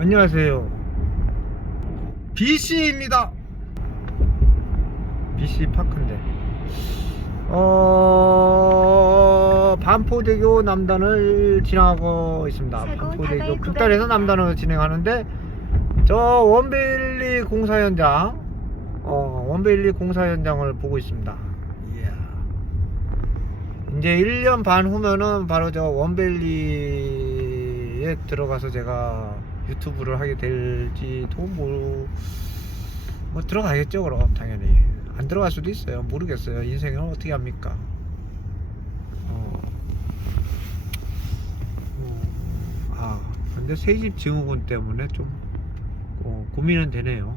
안녕하세요. BC입니다. BC 파크인데. 어, 반포대교 남단을 지나가고 있습니다. 반포대교 구간입니다. 남단으로 진행하는데, 저 원베일리 공사 현장, 어, 원베일리 공사 현장을 보고 있습니다. 이제 1년 반 후면은 바로 저 원벨리에 들어가서 제가 유튜브를 하게 될지도 뭐, 뭐 들어가겠죠 그럼 당연히. 안 들어갈 수도 있어요. 모르겠어요. 인생은 어떻게 합니까? 어. 어, 아 근데 새집 증후군 때문에 좀 어, 고민은 되네요.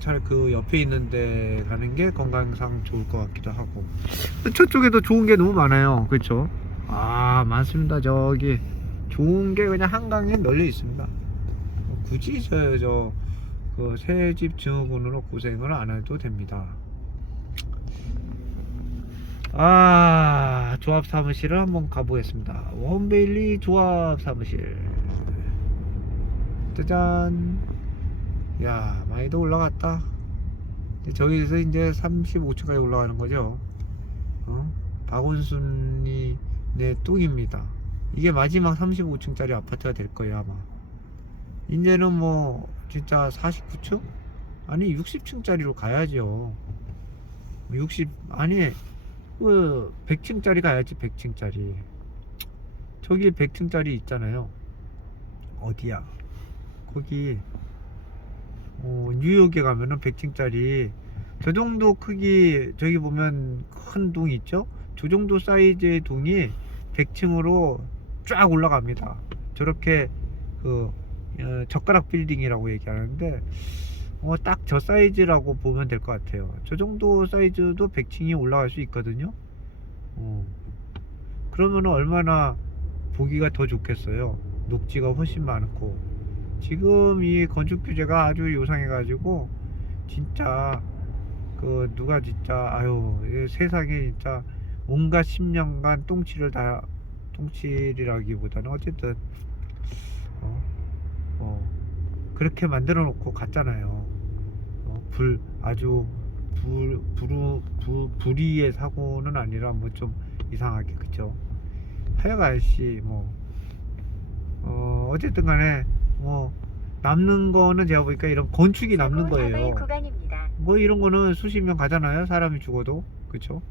차라리 그 옆에 있는데 가는 게 건강상 좋을 것 같기도 하고. 저쪽에도 좋은 게 너무 많아요. 그렇죠 아 많습니다 저기 좋은 게 그냥 한강에 널려 있습니다. 굳이 저 저 그 새집 증후군으로 고생을 안 해도 됩니다. 아 조합 사무실을 한번 가보겠습니다. 원베일리 조합 사무실. 짜잔. 야 많이도 올라갔다. 저기서 이제 35층까지 올라가는 거죠. 어? 박원순이 내 뚱입니다 이게 마지막 35층짜리 아파트가 될 거예요 아마. 이제는 뭐 진짜 49층? 아니 60층짜리로 가야죠. 60 아니 그 100층짜리 가야지 100층짜리. 저기 100층짜리 있잖아요. 어디야? 거기 어, 뉴욕에 가면은 100층짜리. 저 정도 크기 저기 보면 큰 동 있죠? 저 정도 사이즈의 동이 100층으로 쫙 올라갑니다. 저렇게 그 어, 젓가락 빌딩이라고 얘기하는데 어, 딱 저 사이즈라고 보면 될 것 같아요. 저 정도 사이즈도 100층이 올라갈 수 있거든요. 어. 그러면 얼마나 보기가 더 좋겠어요. 녹지가 훨씬 많고 지금 이 건축 규제가 아주 요상해가지고 진짜 그 누가 진짜 아유 이 세상에 진짜 온갖 10년간 똥칠을 다 똥칠이라기보다는 어쨌든 어, 어 그렇게 만들어 놓고 갔잖아요. 어, 불 아주 불 불우 부, 불의의 사고는 아니라 뭐 좀 이상하게 그쵸? 하여간 씨뭐 어, 어쨌든 간에 뭐 남는 거는 제가 보니까 이런 건축이 남는 거예요. 뭐 이런 거는 수십 년 가잖아요. 사람이 죽어도. 그쵸?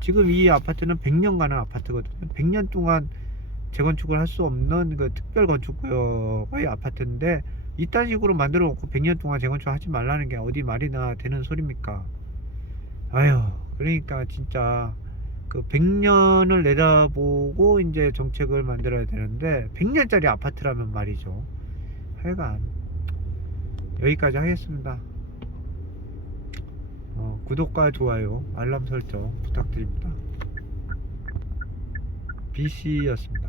지금 이 아파트는 100년 가는 아파트거든요. 100년 동안 재건축을 할 수 없는 그 특별 건축구역의 아파트인데 이딴 식으로 만들어 놓고 100년 동안 재건축 하지 말라는 게 어디 말이나 되는 소리입니까? 아유, 그러니까 진짜 그 100년을 내다보고 이제 정책을 만들어야 되는데 100년짜리 아파트라면 말이죠. 하여간 여기까지 하겠습니다. 어, 구독과 좋아요, 알람 설정 부탁드립니다. BC였습니다.